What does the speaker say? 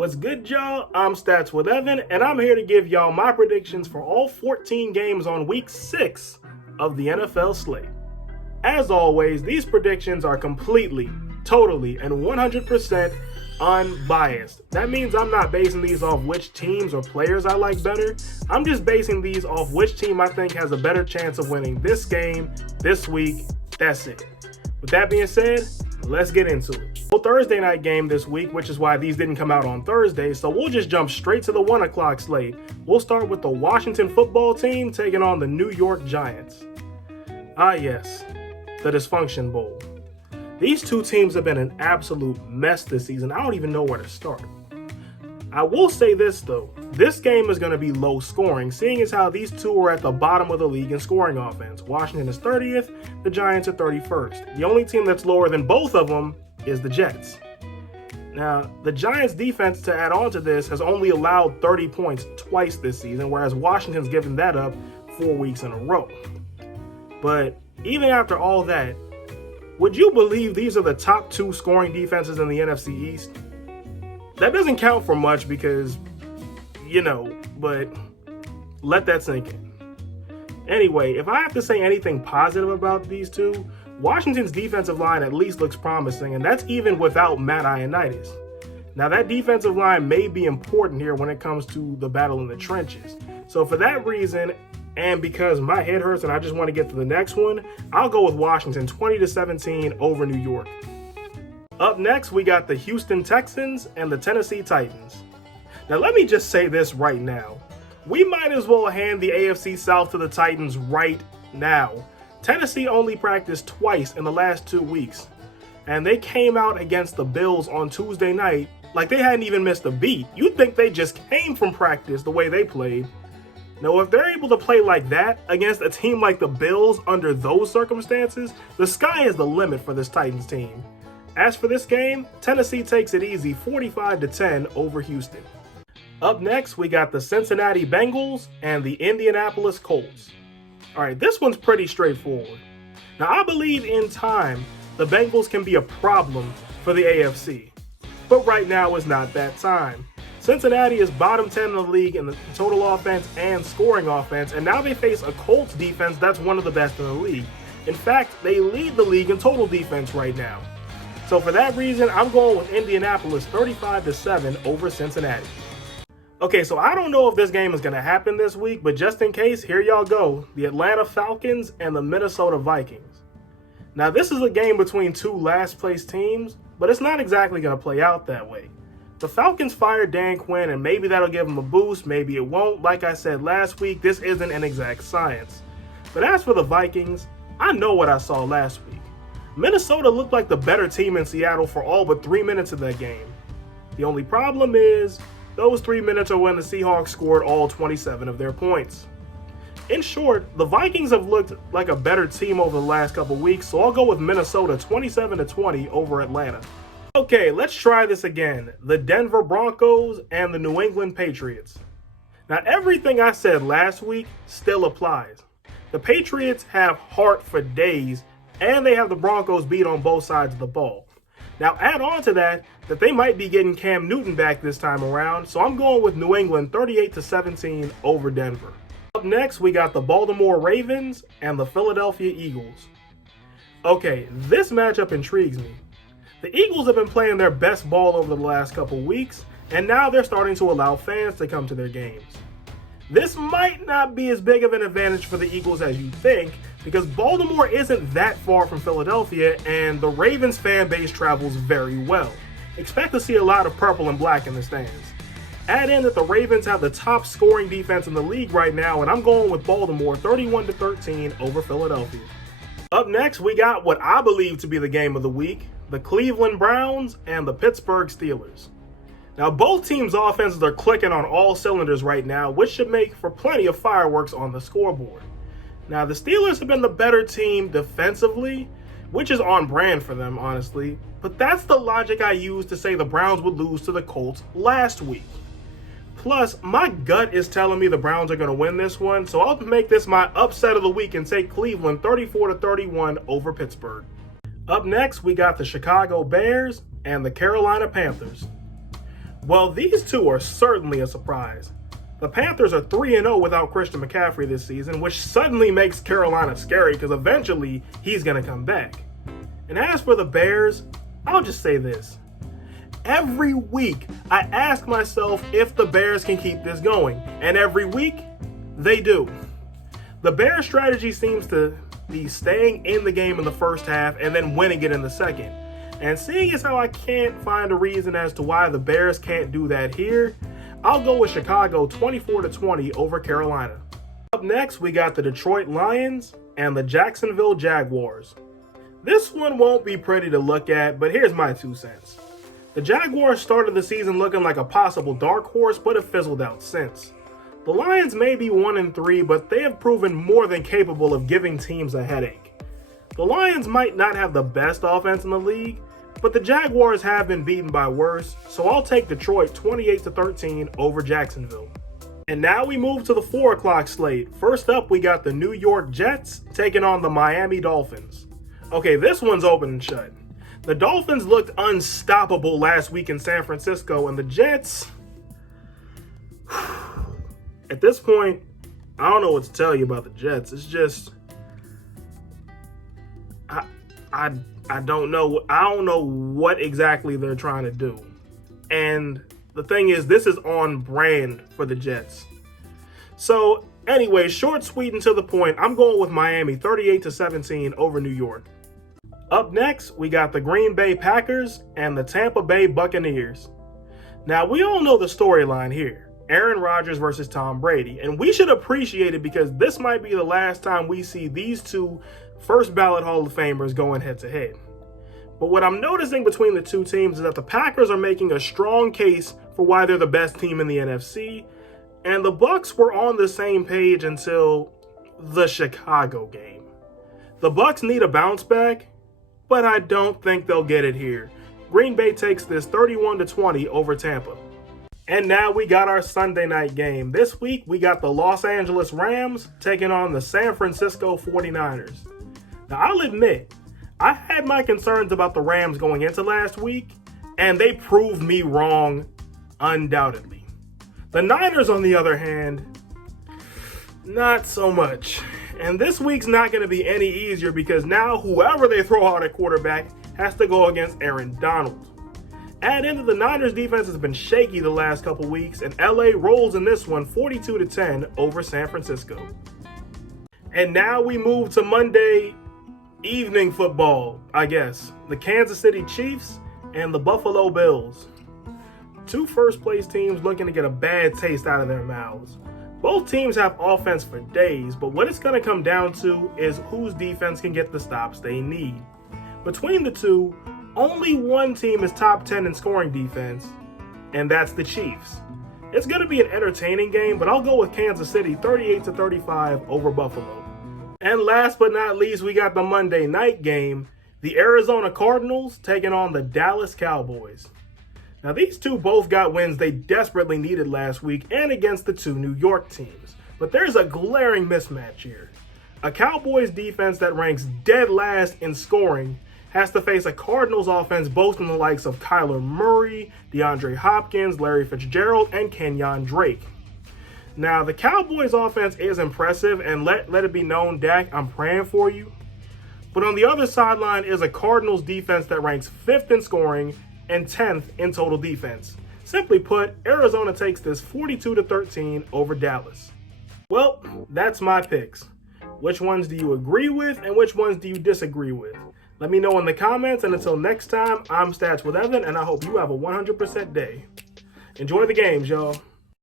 What's good, y'all? I'm Stats with Evan, and I'm here to give y'all my predictions for all 14 games on Week 6 of the NFL slate. As always, these predictions are completely, totally, and 100% unbiased. That means I'm not basing these off which teams or players I like better. I'm just basing these off which team I think has a better chance of winning this game, this week. That's it. With that being said, let's get into it. Well, Thursday night game this week, which is why these didn't come out on Thursday, so we'll just jump straight to the 1 o'clock slate. We'll start with the Washington football team taking on the New York Giants. Ah yes, the Dysfunction Bowl. These two teams have been an absolute mess this season. I don't even know where to start. I will say this though, this game is going to be low scoring, seeing as how these two are at the bottom of the league in scoring offense. Washington is 30th, the Giants are 31st. The only team that's lower than both of them is the Jets. Now, the Giants defense, to add on to this, has only allowed 30 points twice this season, whereas Washington's given that up 4 weeks in a row. But even after all that, would you believe these are the top 2 scoring defenses in the NFC East? That doesn't count for much because, but let that sink in. Anyway, if I have to say anything positive about these two, Washington's defensive line at least looks promising, and that's even without Matt Ioannidis. Now, that defensive line may be important here when it comes to the battle in the trenches. So for that reason, and because my head hurts and I just want to get to the next one, I'll go with Washington 20-17 over New York. Up next, we got the Houston Texans and the Tennessee Titans. Now, let me just say this right now. We might as well hand the AFC South to the Titans right now. Tennessee only practiced twice in the last 2 weeks, and they came out against the Bills on Tuesday night like they hadn't even missed a beat. You'd think they just came from practice the way they played. Now, if they're able to play like that against a team like the Bills under those circumstances, the sky is the limit for this Titans team. As for this game, Tennessee takes it easy 45-10 over Houston. Up next, we got the Cincinnati Bengals and the Indianapolis Colts. All right, this one's pretty straightforward. Now, I believe in time, the Bengals can be a problem for the AFC. But right now is not that time. Cincinnati is bottom 10 in the league in the total offense and scoring offense, and now they face a Colts defense that's one of the best in the league. In fact, they lead the league in total defense right now. So for that reason, I'm going with Indianapolis 35-7 over Cincinnati. Okay, so I don't know if this game is going to happen this week, but just in case, here y'all go. The Atlanta Falcons and the Minnesota Vikings. Now, this is a game between two last-place teams, but it's not exactly going to play out that way. The Falcons fired Dan Quinn, and maybe that'll give them a boost, maybe it won't. Like I said last week, this isn't an exact science. But as for the Vikings, I know what I saw last week. Minnesota looked like the better team in Seattle for all but 3 minutes of that game. The only problem is, those 3 minutes are when the Seahawks scored all 27 of their points. In short, the Vikings have looked like a better team over the last couple weeks, so I'll go with Minnesota 27-20 over Atlanta. Okay, let's try this again. The Denver Broncos and the New England Patriots. Now, everything I said last week still applies. The Patriots have heart for days, and they have the Broncos beat on both sides of the ball. Now, add on to that they might be getting Cam Newton back this time around, so I'm going with New England 38-17 over Denver. Up next, we got the Baltimore Ravens and the Philadelphia Eagles. Okay, this matchup intrigues me. The Eagles have been playing their best ball over the last couple weeks, and now they're starting to allow fans to come to their games. This might not be as big of an advantage for the Eagles as you think, because Baltimore isn't that far from Philadelphia, and the Ravens fan base travels very well. Expect to see a lot of purple and black in the stands. Add in that the Ravens have the top scoring defense in the league right now, and I'm going with Baltimore 31-13 over Philadelphia. Up next, we got what I believe to be the game of the week, the Cleveland Browns and the Pittsburgh Steelers. Now, both teams' offenses are clicking on all cylinders right now, which should make for plenty of fireworks on the scoreboard. Now, the Steelers have been the better team defensively, which is on brand for them, honestly. But that's the logic I used to say the Browns would lose to the Colts last week. Plus, my gut is telling me the Browns are going to win this one, so I'll make this my upset of the week and take Cleveland 34-31 over Pittsburgh. Up next, we got the Chicago Bears and the Carolina Panthers. Well, these two are certainly a surprise. The Panthers are 3-0 without Christian McCaffrey this season, which suddenly makes Carolina scary because eventually he's going to come back. And as for the Bears, I'll just say this. Every week, I ask myself if the Bears can keep this going. And every week, they do. The Bears' strategy seems to be staying in the game in the first half and then winning it in the second. And seeing as how I can't find a reason as to why the Bears can't do that here, I'll go with Chicago 24-20 over Carolina. Up next, we got the Detroit Lions and the Jacksonville Jaguars. This one won't be pretty to look at, but here's my 2 cents. The Jaguars started the season looking like a possible dark horse, but have fizzled out since. The Lions may be 1-3, but they have proven more than capable of giving teams a headache. The Lions might not have the best offense in the league, but the Jaguars have been beaten by worse, so I'll take Detroit 28-13 over Jacksonville. And now we move to the 4 o'clock slate. First up, we got the New York Jets taking on the Miami Dolphins. Okay, this one's open and shut. The Dolphins looked unstoppable last week in San Francisco, and the Jets, at this point, I don't know what to tell you about the Jets. It's just, I don't know. I don't know what exactly they're trying to do. And the thing is, this is on brand for the Jets. So anyway, short, sweet, and to the point, I'm going with Miami 38-17 over New York. Up next, we got the Green Bay Packers and the Tampa Bay Buccaneers. Now, we all know the storyline here. Aaron Rodgers versus Tom Brady. And we should appreciate it because this might be the last time we see these two first ballot Hall of Famers going head to head. But what I'm noticing between the two teams is that the Packers are making a strong case for why they're the best team in the NFC, and the Bucs were on the same page until the Chicago game. The Bucs need a bounce back, but I don't think they'll get it here. Green Bay takes this 31-20 over Tampa. And now we got our Sunday night game. This week we got the Los Angeles Rams taking on the San Francisco 49ers. Now, I'll admit, I had my concerns about the Rams going into last week, and they proved me wrong undoubtedly. The Niners, on the other hand, not so much. And this week's not going to be any easier because now whoever they throw out at quarterback has to go against Aaron Donald. Add into the Niners defense has been shaky the last couple weeks, and LA rolls in this one 42-10 over San Francisco. And now we move to Monday evening football, I guess. The Kansas City Chiefs and the Buffalo Bills. Two first-place teams looking to get a bad taste out of their mouths. Both teams have offense for days, but what it's going to come down to is whose defense can get the stops they need. Between the two, only one team is top 10 in scoring defense, and that's the Chiefs. It's going to be an entertaining game, but I'll go with Kansas City 38-35 over Buffalo. And last but not least, we got the Monday night game, the Arizona Cardinals taking on the Dallas Cowboys. Now, these two both got wins they desperately needed last week and against the two New York teams. But there's a glaring mismatch here. A Cowboys defense that ranks dead last in scoring has to face a Cardinals offense boasting the likes of Kyler Murray, DeAndre Hopkins, Larry Fitzgerald, and Kenyon Drake. Now, the Cowboys offense is impressive, and let it be known, Dak, I'm praying for you. But on the other sideline is a Cardinals defense that ranks 5th in scoring and 10th in total defense. Simply put, Arizona takes this 42-13 over Dallas. Well, that's my picks. Which ones do you agree with and which ones do you disagree with? Let me know in the comments, and until next time, I'm Stats with Evan, and I hope you have a 100% day. Enjoy the games, y'all.